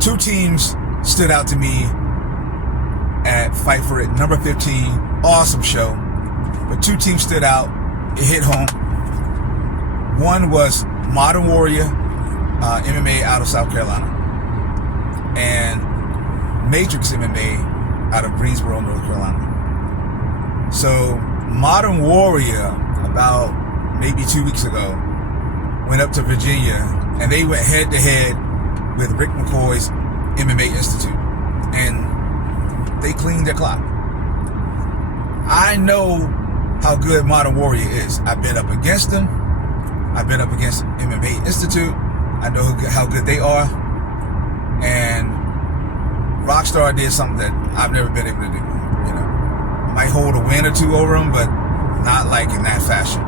Two teams stood out to me at Fight For It, number 15. Awesome show. But two teams stood out. It hit home. One was Modern Warrior MMA out of South Carolina, and Matrix MMA out of Greensboro, North Carolina. So Modern Warrior, about maybe 2 weeks ago, went up to Virginia, and they went head to head with Rick McCoy's MMA Institute, and they cleaned their clock. I know how good Modern Warrior is. I've been up against them. I've been up against MMA Institute. I know how good they are. And Rockstar did something that I've never been able to do. You know, I might hold a win or two over them, but not like in that fashion.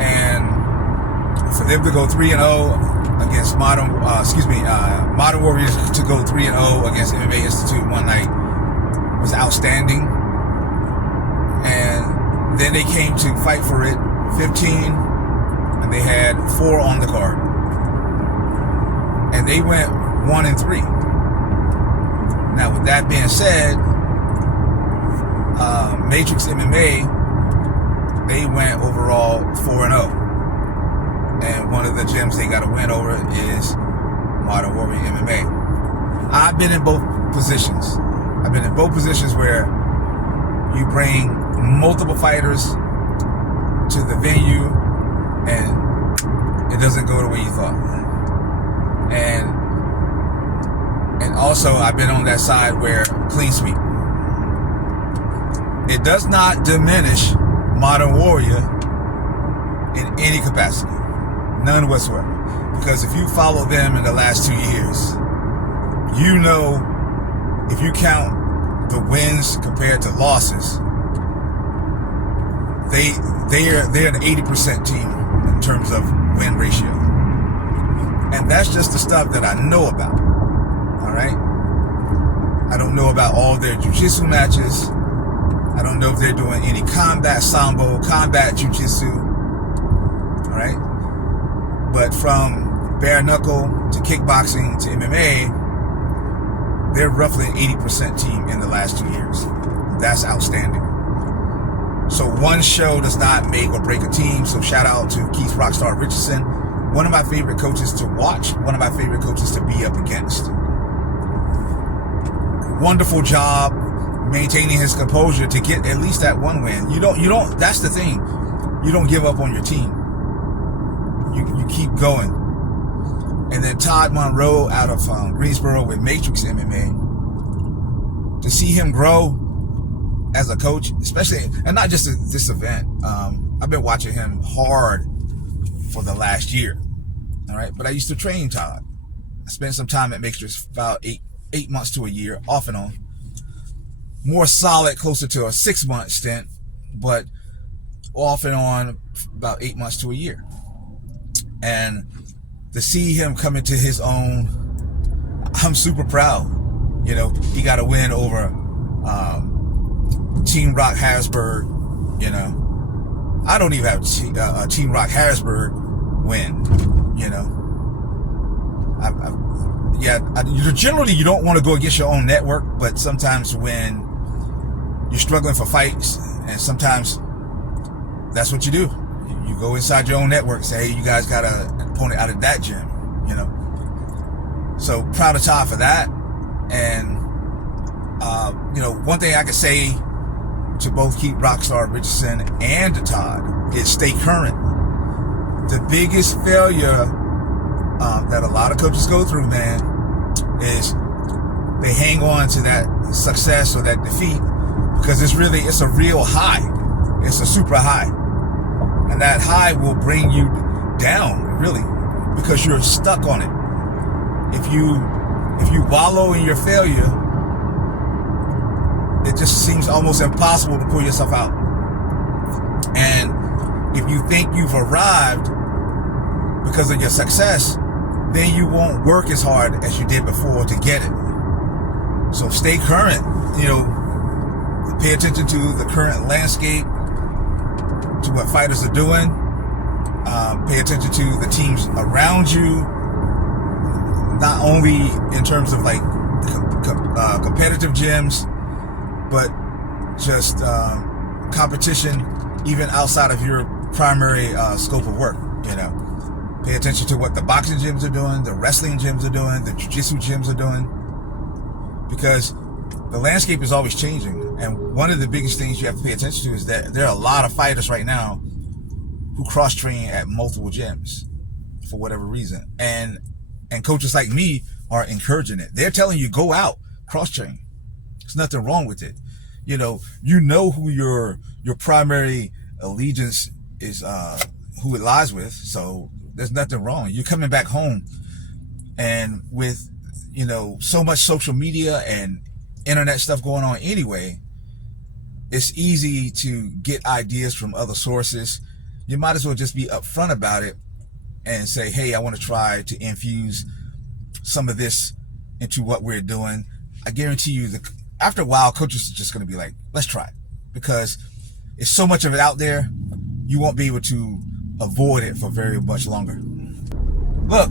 And for them to go 3-0 against Modern Warriors to go 3-0 against MMA Institute one night was outstanding. And then they came to Fight For It 15, and they had 4 on the card, and they went 1-3. Now, with that being said, Matrix MMA, they went overall 4-0. And one of the gyms they got to win over is Modern Warrior MMA. I've been in both positions. I've been in both positions where you bring multiple fighters to the venue and it doesn't go the way you thought. And also I've been on that side where clean sweep. It does not diminish Modern Warrior in any capacity. None whatsoever. Because if you follow them in the last 2 years, you know, if you count the wins compared to losses, they're an 80% team in terms of win ratio. And that's just the stuff that I know about. All right? I don't know about all their jiu-jitsu matches. I don't know if they're doing any combat sambo, combat jiu-jitsu. All right? But from bare knuckle to kickboxing to MMA, they're roughly an 80% team in the last 2 years. That's outstanding. So one show does not make or break a team. So shout out to Keith Rockstar Richardson, one of my favorite coaches to watch, one of my favorite coaches to be up against. Wonderful job maintaining his composure to get at least that one win. You don't, that's the thing. You don't give up on your team. You keep going. And then Todd Monroe out of Greensboro with Matrix MMA. To see him grow as a coach, especially, and not just this event. I've been watching him hard for the last year. All right. But I used to train Todd. I spent some time at Matrix, about eight months to a year, off and on. More solid, closer to a 6-month stint, but off and on about 8 months to a year. And to see him come into his own, I'm super proud. You know, he got a win over Team Rock Harrisburg. You know, I don't even have a Team Rock Harrisburg win. You know, generally you don't want to go against your own network, but sometimes when you're struggling for fights, and sometimes that's what you do. You go inside your own network and say, hey, you guys got an opponent out of that gym, you know. So proud of Todd for that. And, you know, one thing I could say to both Keith Rockstar Richardson and to Todd is stay current. The biggest failure that a lot of coaches go through, man, is they hang on to that success or that defeat because it's a real high. It's a super high. And that high will bring you down, really, because you're stuck on it. If you wallow in your failure, it just seems almost impossible to pull yourself out. And if you think you've arrived because of your success, then you won't work as hard as you did before to get it. So stay current, you know, pay attention to the current landscape, to what fighters are doing. Pay attention to the teams around you, not only in terms of like competitive gyms, but just competition even outside of your primary scope of work. You know, pay attention to what the boxing gyms are doing, the wrestling gyms are doing, the jiu-jitsu gyms are doing, because the landscape is always changing. And one of the biggest things you have to pay attention to is that there are a lot of fighters right now who cross-train at multiple gyms for whatever reason. And coaches like me are encouraging it. They're telling you, go out, cross-train. There's nothing wrong with it. You know who your primary allegiance is, who it lies with. So there's nothing wrong. You're coming back home, and with, so much social media and internet stuff going on anyway, it's easy to get ideas from other sources. You might as well just be upfront about it and say, hey, I want to try to infuse some of this into what we're doing. I guarantee you that after a while, coaches are just going to be like, let's try it, because it's so much of it out there, you won't be able to avoid it for very much longer. Look,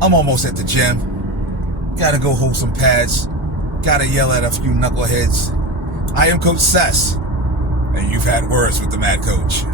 I'm almost at the gym. Gotta go hold some pads. Gotta yell at a few knuckleheads. I am Coach Sess, and you've had words with the Mad Coach.